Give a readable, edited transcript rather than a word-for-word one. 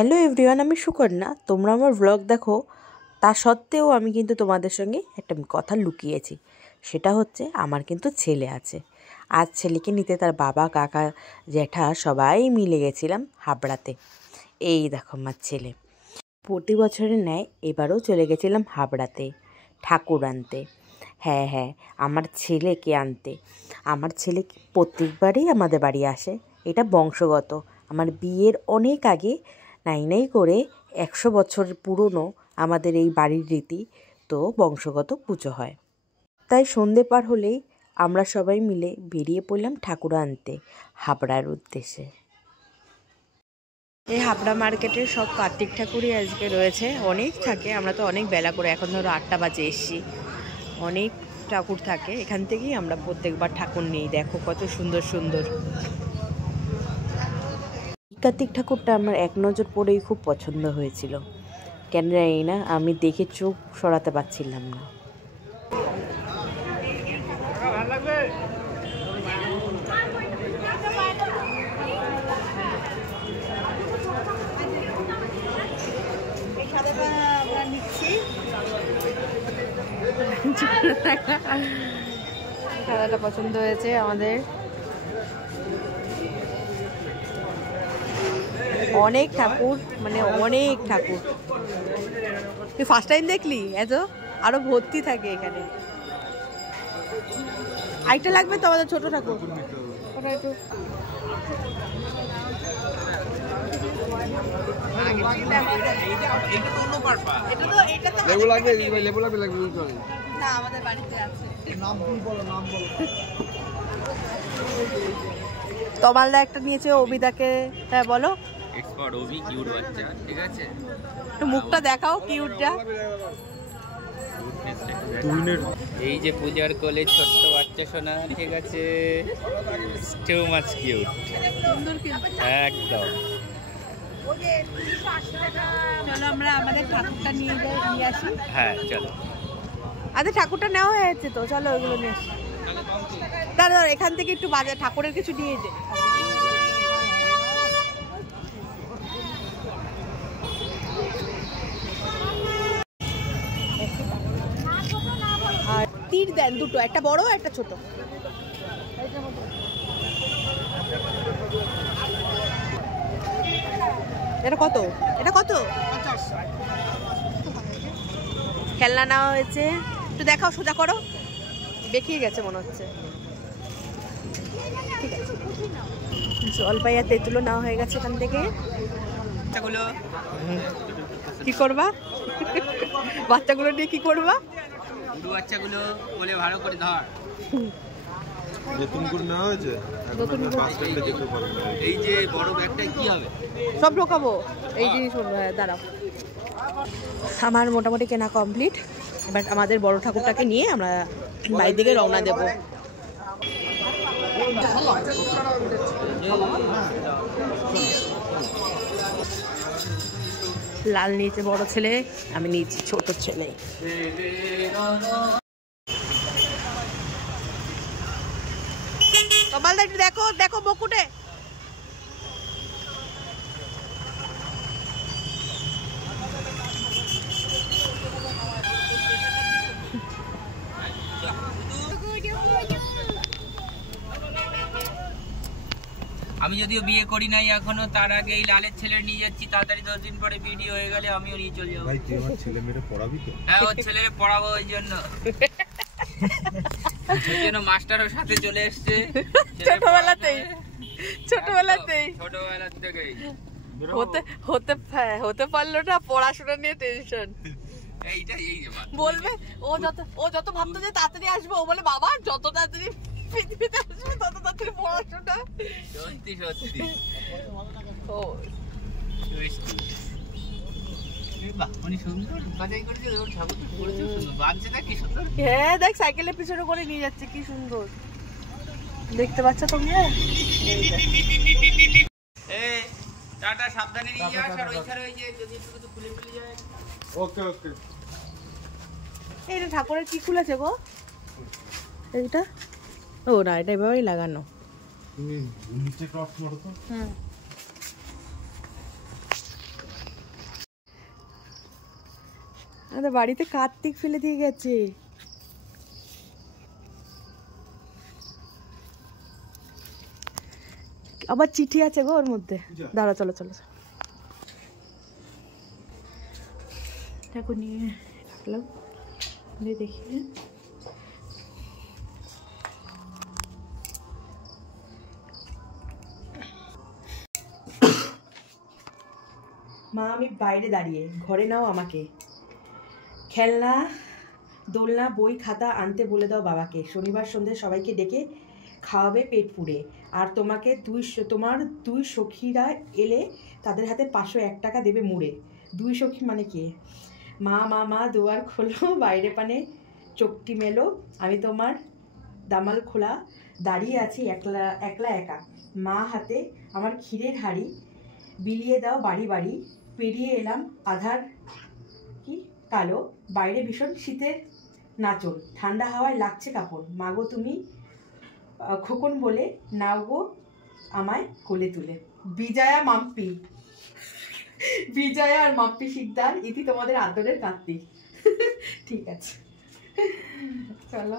Hello everyone, আমি সুকন্যা। তোমরা আমার ব্লগ দেখো, তা সত্ত্বেও আমি কিন্তু তোমাদের সঙ্গে একটা কথা লুকিয়েছি। সেটা হচ্ছে আমার কিন্তু ছেলে আছে। আজ ছেলেকে নিতে তার বাবা, কাকা, জ্যাঠা সবাই মিলে গেছিলাম হাবড়াতে। এই দেখো আমার ছেলে। প্রতি বছরের ন্যায় এবারও চলে গেছিলাম হাবড়াতে ঠাকুর আনতে। হ্যাঁ, আমার ছেলেকে আনতে। আমার ছেলে প্রত্যেকবারই আমাদের বাড়ি আসে, এটা বংশগত। আমার বিয়ের অনেক আগে নাই করে 100 বছর পুরনো আমাদের এই বাড়ির রীতি, তো বংশগত পুজো হয়। তাই সন্ধে পার হলেই আমরা সবাই মিলে বেরিয়ে পড়লাম ঠাকুর আনতে হাবড়ার উদ্দেশ্যে। এই হাবড়া মার্কেটের সব কার্তিক ঠাকুরই আজকে রয়েছে, অনেক থাকে। আমরা তো অনেক বেলা করে, এখন ধরো 8টা বাজে এসছি, অনেক ঠাকুর থাকে। এখান থেকেই আমরা প্রত্যেকবার ঠাকুর নিই। দেখো কত সুন্দর সুন্দর। কার্তিক ঠাকুরটা আমার এক নজর পড়েই খুব পছন্দ হয়েছিল, কেন জানি না, আমি দেখে চোখ সরাতে পারছিলাম না। সাদাটা পছন্দ হয়েছে আমাদের। অনেক ঠাকুর, মানে অনেক ঠাকুর। তুই ফার্স্ট টাইম দেখলি? এত আরো ভর্তি থাকে এখানে। আইটা লাগবে তো আমাদের ছোট ঠাকুর, ওটা একটু তমালদা একটা নিয়েছে অভিদাকে। হ্যাঁ বলো, এক্সপার্ট ওভি কিউট বাচ্চা, ঠিক আছে? একটু মুখটা দেখাও কিউটটা। এই যে পূজার কোলে ছোট্ট বাচ্চা সোনা, ঠিক আছে? টু মাচ কিউট, সুন্দর কিন্তু একদম। চলো আমরা আমাদের ঠাকুরটা নিয়ে আসি। হ্যাঁ চলো। আচ্ছা ঠাকুরটা নেওয়া হয়েছে তো, চলো ওইগুলো নিয়ে আসি। দাঁড়া, এখান থেকে একটু বাজার ঠাকুরের কিছু নিয়ে যে। আর তীর দেন দুটো, একটা বড় একটা ছোট। এটা কত? এটা কত? 50। খেলনা নেওয়া হয়েছে, একটু দেখাও, সোজা করো। বেঁকিয়ে গেছে মনে হচ্ছে। ঠিক আছে, জলপাই আর তেঁতুলো নেওয়া হয়ে গেছে এখান থেকে। বাচ্চাগুলো কি করবা? বাচ্চাগুলো নিয়ে কি করবা? বুড়ো বাচ্চাগুলো বলে ভালো করে ধর। নতুন করে নেওয়া হয়েছে, এখন বাস স্ট্যান্ডে যেতে পারবে। এই যে বড় ব্যাগটা কি হবে? সব ঢোকাবো এই জিনিস। হ্যাঁ দাঁড়াও, আমার মোটামুটি কেনা কমপ্লিট। এবার আমাদের বড় ঠাকুরটাকে নিয়ে আমরা বাড়ির দিকে রওনা দেব। লাল নিয়েছে বড় ছেলে, আমি নিয়েছি ছোট ছেলে। কপালটা একটু দেখো, দেখো বকুটে। আমি যদিও বিয়ে করি নাই এখনো, তার আগে এই লালের ছেলে নিয়ে যাচ্ছি। তাড়াতাড়ি 10 দিন পরে ভিডিও হয়ে গেলে আমিও নিয়ে চলে যাবো। ভাই তুই আমার ছেলে মেয়েটা পড়াবি তো? হ্যাঁ, ওর ছেলেরে পড়াবো, ওই জন্য মাস্টারও সাথে চলে এসছে ছোটবেলাতেই হতে পারলো না, পড়াশোনা নিয়ে টেনশন। বলবে ও যত ভাবতো যে তাড়াতাড়ি আসবে, ও বলে বাবা যত তাড়াতাড়ি পৃথিবীতে আসবে তত তাড়াতাড়ি পড়াশোনা। সত্যি সত্যি। হ্যাঁ দেখ, সাইকেলের পিছনে করে নিয়ে যাচ্ছে, কি সুন্দর দেখতে পাচ্ছ তুমি? টাটা, সাবধানে নিয়ে যাস। আর ওইখানে ওই যে যদি একটু খুলে খুলে যায়। ওকে ওকে। এইটা ঠাকুরের কি খুলেছে গো? এইটা ও না, এটা এভাবেই লাগানো। তুমি নিচে ক্রস করো তো। আমাদের বাড়িতে কার্তিক ফেলে দিয়ে গেছে। আবার চিঠি আছে গো ওর মধ্যে। দাঁড়া, চলো চলো ঠাকুর নিয়ে রাখলাম, দেখি। মা আমি বাইরে দাঁড়িয়ে, ঘরে নাও আমাকে। খেলনা, দোলনা, বই, খাতা আনতে বলে দাও বাবাকে। শনিবার সন্ধ্যে সবাইকে ডেকে খাওয়াবে পেট পুড়ে। আর তোমাকে তোমার দুই সখীরা এলে তাদের হাতে 501 টাকা দেবে মুড়ে। দুই সখী মানে কে? মা মা মা দুয়ার খোলো, বাইরে পানে চোখটি মেলো, আমি তোমার দামাল খোলা দাঁড়িয়ে আছি একলা একলা একা। মা হাতে আমার ক্ষীরের হাঁড়ি, বিলিয়ে দাও বাড়ি বাড়ি। পেরিয়ে এলাম আধার কি কালো, বাইরে ভীষণ শীতের নাচন, ঠান্ডা হাওয়ায় লাগছে কাপড়। মাগো তুমি খোকন বলে নাও গো আমায় কোলে তুলে। বিজয়া মাম্পি, বিজয়া আর মাম্পি শিকদার, ইতি তোমাদের আদরের কার্তিক। ঠিক আছে, চলো।